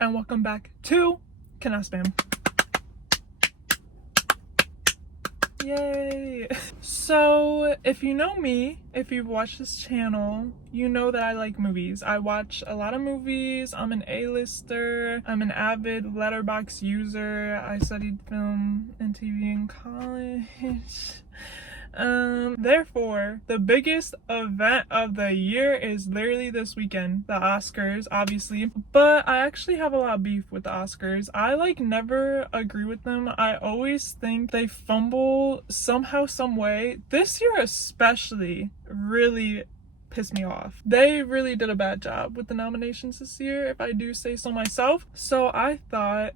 and welcome back to kenahspam. Yay! So, if you know me, if you've watched this channel, you know that I like movies. I watch a lot of movies. I'm an A-lister. I'm an avid Letterboxd user. I studied film and TV in college. Therefore, the biggest event of the year is literally this weekend, the Oscars, obviously. But I actually have a lot of beef with the Oscars. I never agree with them. I always think they fumble somehow, some way. This year especially really pissed me off. They really did a bad job with the nominations this year, if I do say so myself. So I thought,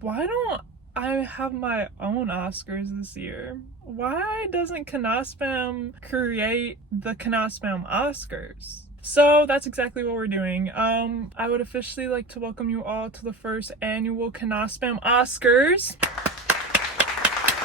why don't I have my own Oscars this year? Why doesn't kenahspam create the kenahspam Oscars? So that's exactly what we're doing. I would officially like to welcome you all to the first annual kenahspam Oscars.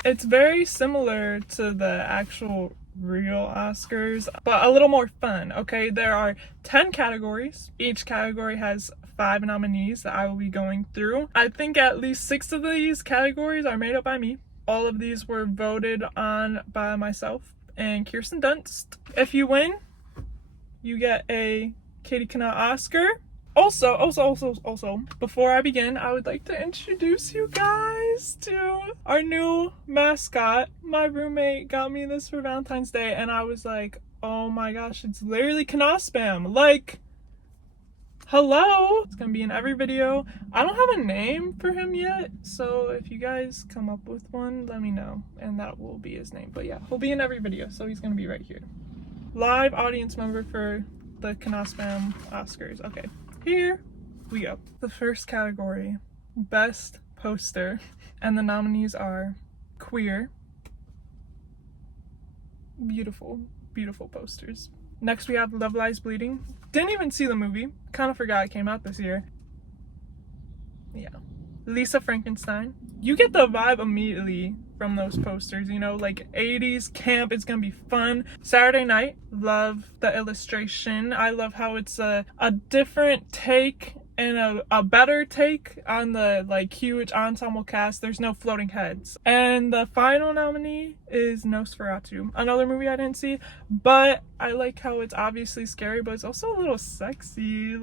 It's very similar to the actual real Oscars, but a little more fun, okay? There are 10 categories. Each category has 5 nominees that I will be going through. I think at least 6 of these categories are made up by me. All of these were voted on by myself and Kirsten Dunst. If you win, you get a Katie Kenah Oscar. Also, before I begin, I would like to introduce you guys to our new mascot. My roommate got me this for Valentine's Day, and I was like, oh my gosh, it's literally kenahspam. Like, hello! It's gonna be in every video. I don't have a name for him yet, so if you guys come up with one, let me know, and that will be his name. But yeah, he'll be in every video, so he's gonna be right here. Live audience member for the kenahspam Oscars. Okay, here we go. The first category, Best Poster, and the nominees are Queer. Beautiful, beautiful posters. Next we have Love Lies Bleeding. Didn't even see the movie. Kind of forgot it came out this year. Yeah. Lisa Frankenstein. You get the vibe immediately from those posters, you know, like 80s camp. It's gonna be fun. Saturday Night. Love the illustration. I love how it's a different take and a better take on the huge ensemble cast. There's no floating heads. And the final nominee is Nosferatu, another movie I didn't see, but I like how it's obviously scary, but it's also a little sexy,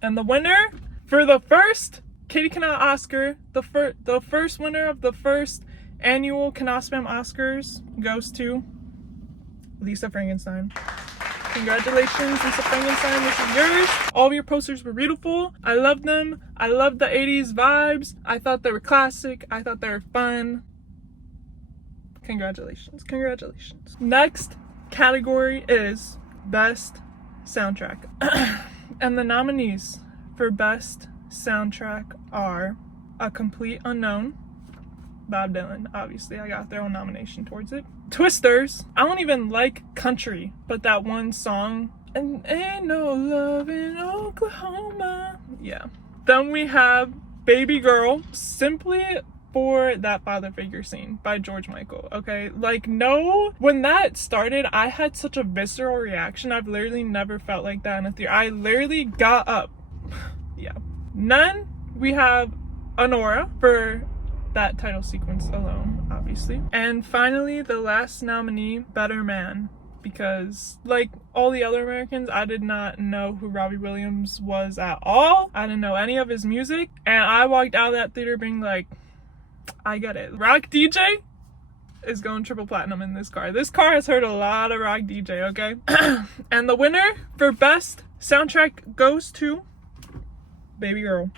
and the winner for the first Katie Kenah Oscar, the first winner of the first annual kenahspam Oscars goes to Lisa Frankenstein. Congratulations, Lisa Frankenstein, this is yours. All of your posters were beautiful. I loved them. I loved the 80s vibes. I thought they were classic. I thought they were fun. Congratulations, congratulations. Next category is Best Soundtrack. And the nominees for Best Soundtrack are A Complete Unknown, Bob Dylan, obviously. I got their own nomination towards it. Twisters. I don't even like country, but that one song, and ain't no love in Oklahoma. Yeah. Then we have Baby Girl, simply for that father figure scene by George Michael, okay? No, when that started, I had such a visceral reaction. I've literally never felt like that in a theater. I literally got up. Yeah. Then we have Honora for that title sequence alone, obviously. And finally, the last nominee, Better Man, because all the other Americans, I did not know who Robbie Williams was at all. I didn't know any of his music, and I walked out of that theater being like, I get it. Rock DJ is going triple platinum in this car. This car has heard a lot of Rock DJ, okay? And the winner for Best Soundtrack goes to Baby Girl.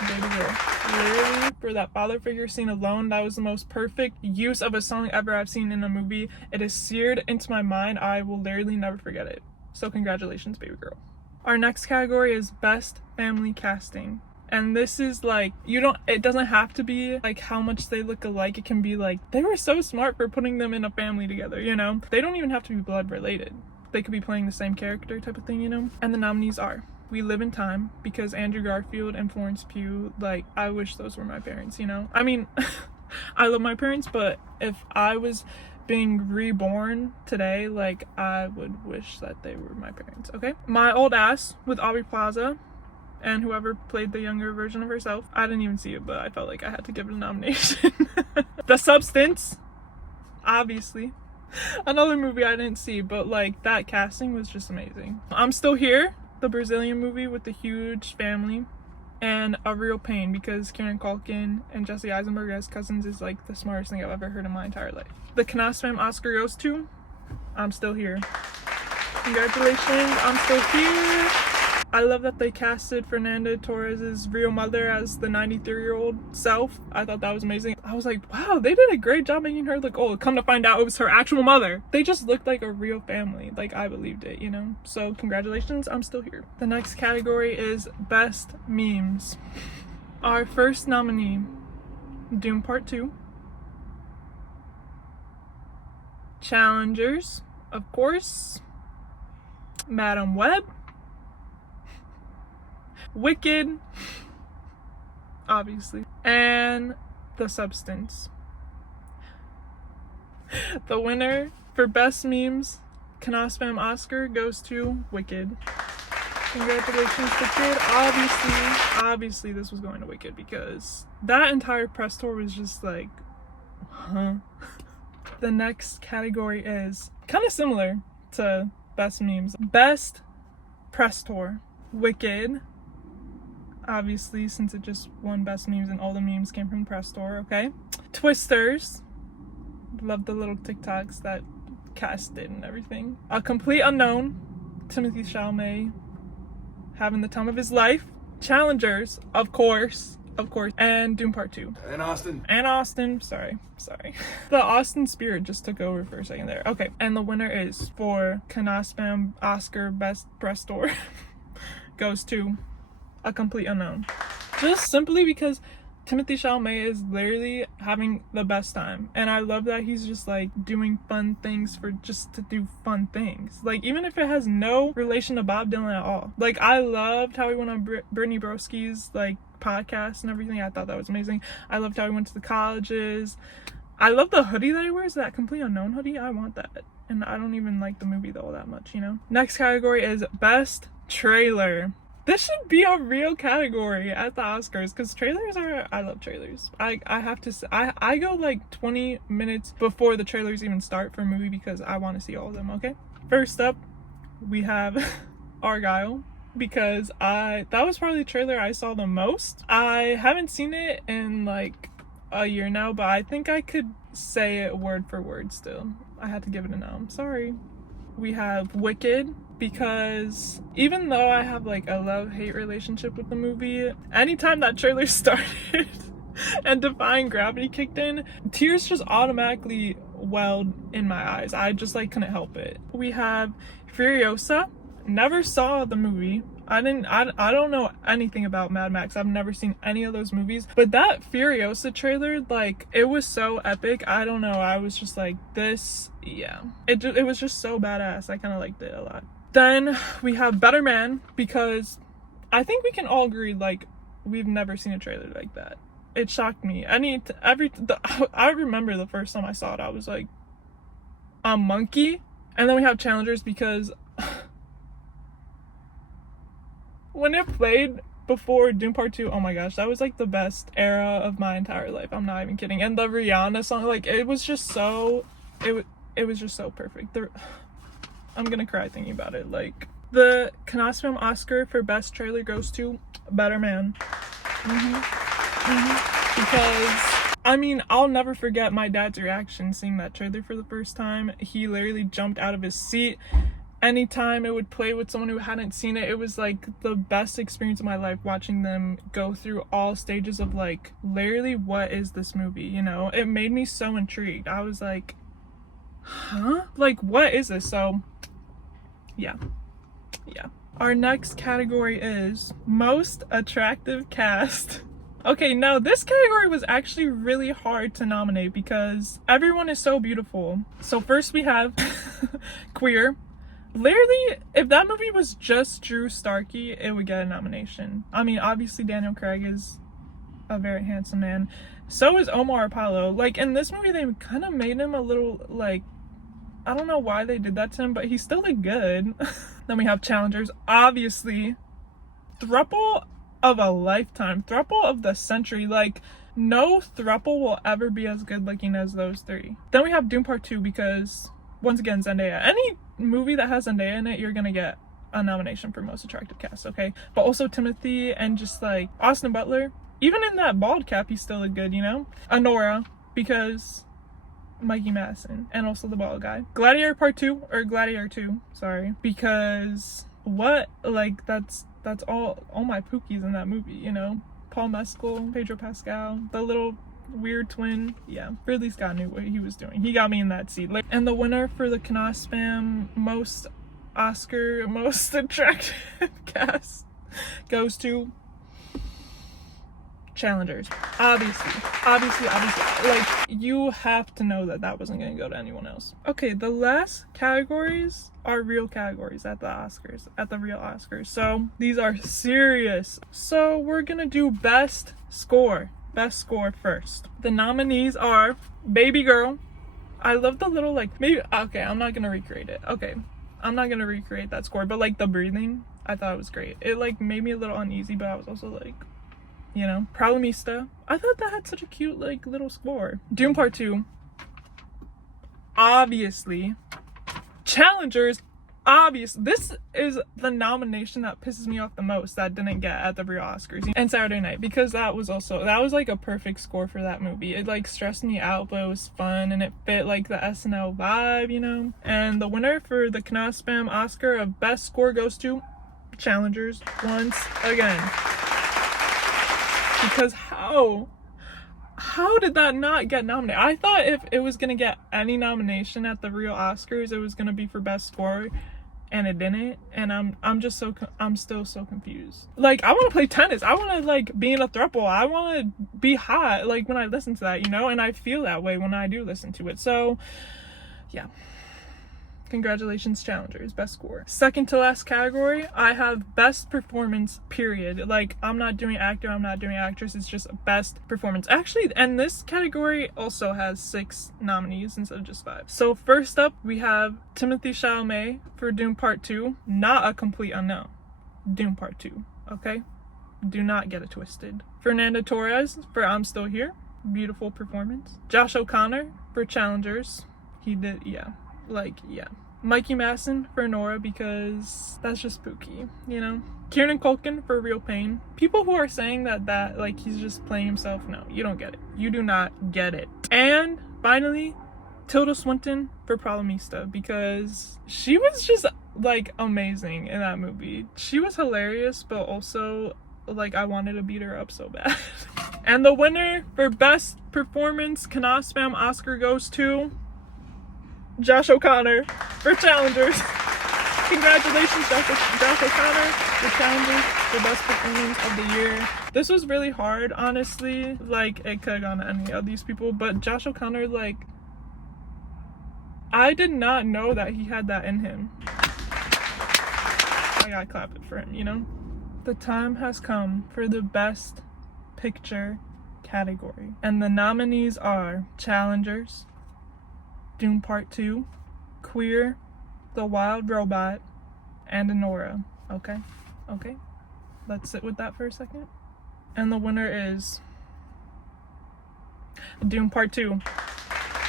Baby Girl. Literally, for that father figure scene alone, that was the most perfect use of a song ever I've seen in a movie. It is seared into my mind. I will literally never forget it. So congratulations, Baby Girl. Our next category is Best Family Casting. And this is it doesn't have to be how much they look alike. It can be they were so smart for putting them in a family together, you know? They don't even have to be blood related. They could be playing the same character type of thing, you know? And the nominees are We Live in Time, because Andrew Garfield and Florence Pugh, I wish those were my parents, you know? I mean, I love my parents, but if I was being reborn today, I would wish that they were my parents, okay? My Old Ass with Aubrey Plaza, and whoever played the younger version of herself. I didn't even see it, but I felt like I had to give it a nomination. The Substance, obviously. Another movie I didn't see, but like that casting was just amazing. I'm Still Here, the Brazilian movie with the huge family, and A Real Pain, because Kieran Culkin and Jesse Eisenberg as cousins is like the smartest thing I've ever heard in my entire life. The kenahspam Oscar goes to I'm Still Here. Congratulations, I'm Still Here. I love that they casted Fernanda Torres's real mother as the 93-year-old self. I thought that was amazing. I was like, wow, they did a great job making her look old. Come to find out it was her actual mother. They just looked like a real family. Like, I believed it, you know? So congratulations, I'm Still Here. The next category is Best Memes. Our first nominee, Doom Part 2. Challengers, of course. Madam Web. Wicked, obviously, and The Substance. The winner for Best Memes kenahspam Oscar goes to Wicked. Congratulations, Wicked. Obviously this was going to Wicked because that entire press tour was just like, huh? The next category is kind of similar to Best Memes. Best Press Tour. Wicked, obviously, since it just won Best Memes and all the memes came from the press tour, okay? Twisters, love the little TikToks that cast did and everything. A Complete Unknown, Timothée Chalamet having the time of his life. Challengers, of course, and Doom Part 2. And Austin. Sorry. The Austin spirit just took over for a second there. Okay, and the winner is for kenahspam Oscar Best Press Tour goes to A Complete Unknown. Just simply because Timothée Chalamet is literally having the best time, and I love that he's just like doing fun things for just to do fun things, like even if it has no relation to Bob Dylan at all. Like I loved how he went on Brittany Broski's like podcast and everything. I thought that was amazing. I loved how he went to the colleges. I love the hoodie that he wears, that Complete Unknown hoodie. I want that, and I don't even like the movie though that much, you know. Next category is Best Trailer. This should be a real category at the Oscars because trailers are, I love trailers. I have to say, I go like 20 minutes before the trailers even start for a movie because I want to see all of them, okay? First up, we have Argyle, because that was probably the trailer I saw the most. I haven't seen it in like a year now, but I think I could say it word for word still. I had to give it a no. I'm sorry. We have Wicked, because even though I have like a love-hate relationship with the movie, anytime that trailer started and Defying Gravity kicked in, tears just automatically welled in my eyes. I just like couldn't help it. We have Furiosa. Never saw the movie. I don't know anything about Mad Max. I've never seen any of those movies, but that Furiosa trailer, like, it was so epic. I don't know, I was just like, this, yeah, it was just so badass. I kind of liked it a lot. Then we have Better Man, because I think we can all agree, like, we've never seen a trailer like that. It shocked me. I remember the first time I saw it, I was like, a monkey. And then we have Challengers, because when it played before Doom Part 2, oh my gosh, that was like the best era of my entire life. I'm not even kidding. And the Rihanna song, like, it was just so, it was just so perfect. I'm gonna cry thinking about it. Like, the kenahspam Oscar for Best Trailer goes to Better Man. Because, I mean, I'll never forget my dad's reaction seeing that trailer for the first time. He literally jumped out of his seat. Anytime it would play with someone who hadn't seen it, it was like the best experience of my life, watching them go through all stages of like, literally, what is this movie, you know? It made me so intrigued. I was like, huh? Like, what is this? So, yeah. Our next category is Most Attractive Cast. Okay, now this category was actually really hard to nominate because everyone is so beautiful. So first we have Queer. Literally, if that movie was just Drew Starkey, it would get a nomination. I mean, obviously Daniel Craig is a very handsome man. So is Omar Apollo. Like, in this movie, they kind of made him a little, like, I don't know why they did that to him, but he still looked good. Then we have Challengers. Obviously, throuple of a lifetime, throuple of the century. Like, no throuple will ever be as good looking as those three. Then we have Dune Part 2 because, once again, Zendaya. Any movie that has Zendaya in it, you're gonna get a nomination for most attractive cast, okay? But also Timothy and just like Austin Butler. Even in that bald cap, he's still look good, you know? Honora, because Mikey Madison, and also the bald guy. Gladiator Part 2, or Gladiator 2, sorry, because what, like, that's all my pookies in that movie, you know? Paul Mescal, Pedro Pascal, the little weird twin. Yeah, Ridley Scott knew what he was doing. He got me in that seat. Like, and the winner for the kenahspam most attractive cast goes to challengers. Obviously, like, you have to know that wasn't gonna go to anyone else. Okay, the last categories are real categories at the Oscars, at the real Oscars. So these are serious. So we're gonna do best score first. The nominees are Baby Girl. I love the little, like, maybe, okay, I'm not gonna recreate it. Okay, I'm not gonna recreate that score, but like the breathing, I thought it was great. It like made me a little uneasy, but I was also like, you know, Problemista. I thought that had such a cute, like, little score. Dune Part 2. Obviously. Challengers. Obviously. This is the nomination that pisses me off the most that didn't get at the real Oscars. And Saturday Night, because that was like a perfect score for that movie. It like stressed me out, but it was fun and it fit like the SNL vibe, you know? And the winner for the kenahspam Oscar of best score goes to Challengers once again. Because how did that not get nominated? I thought if it was gonna get any nomination at the real Oscars, it was gonna be for best score, and it didn't. And I'm still so confused. Like, I want to play tennis. I want to like be in a throuple. I want to be hot like when I listen to that, you know. And I feel that way when I do listen to it. So, yeah. Congratulations, challengers, best score. Second to last category, I have best performance, period. Like, I'm not doing actor, I'm not doing actress, it's just best performance. Actually, and this category also has 6 nominees instead of just 5. So first up, we have Timothée Chalamet for Dune Part 2, not A Complete Unknown. Dune Part 2, okay? Do not get it twisted. Fernando Torres for I'm Still Here, beautiful performance. Josh O'Connor for Challengers, he did, yeah. Mikey Madison for Nora, because that's just spooky, you know. Kieran Culkin for Real Pain. People who are saying that like he's just playing himself, no, you don't get it. You do not get it. And finally, Tilda Swinton for Problemista, because she was just like amazing in that movie. She was hilarious, but also like I wanted to beat her up so bad. And the winner for best performance kenahspam Oscar goes to Josh O'Connor for Challengers. Congratulations, Josh O'Connor for Challengers for best performance of the year. This was really hard, honestly. Like, it could have gone to any of these people, but Josh O'Connor, like, I did not know that he had that in him. I gotta clap it for him, you know? The time has come for the best picture category, and the nominees are Challengers, Dune Part 2, Queer, The Wild Robot, and Honora. Okay? Let's sit with that for a second. And the winner is Dune Part 2.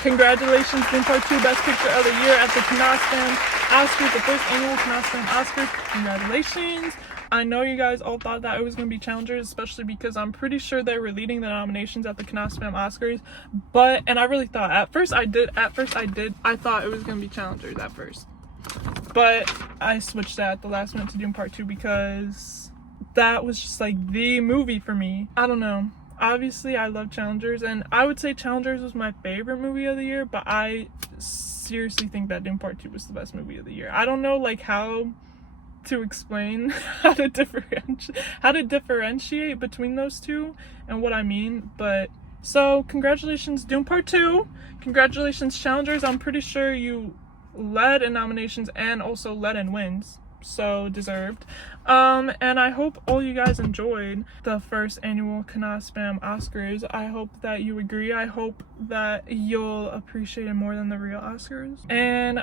Congratulations, Dune Part 2, Best Picture of the Year at the kenahspam Oscars, the first annual kenahspam Oscars. Congratulations. I know you guys all thought that it was going to be Challengers, especially because I'm pretty sure they were leading the nominations at the kenahspam Oscars. And I really thought, I thought it was going to be Challengers at first. But I switched that at the last minute to Dune Part 2 because that was just like the movie for me. I don't know. Obviously, I love Challengers, and I would say Challengers was my favorite movie of the year, but I seriously think that Dune Part 2 was the best movie of the year. I don't know like how to explain how to differentiate between those two and what I mean, but so congratulations Dune Part 2, congratulations Challengers. I'm pretty sure you led in nominations and also led in wins, so deserved. And I hope all you guys enjoyed the first annual kenahspam Oscars. I hope that you agree. I hope that you'll appreciate it more than the real Oscars. And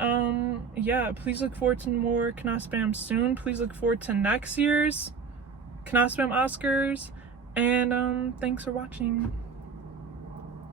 yeah, please look forward to more kenahspam soon. Please look forward to next year's kenahspam Oscars, and thanks for watching.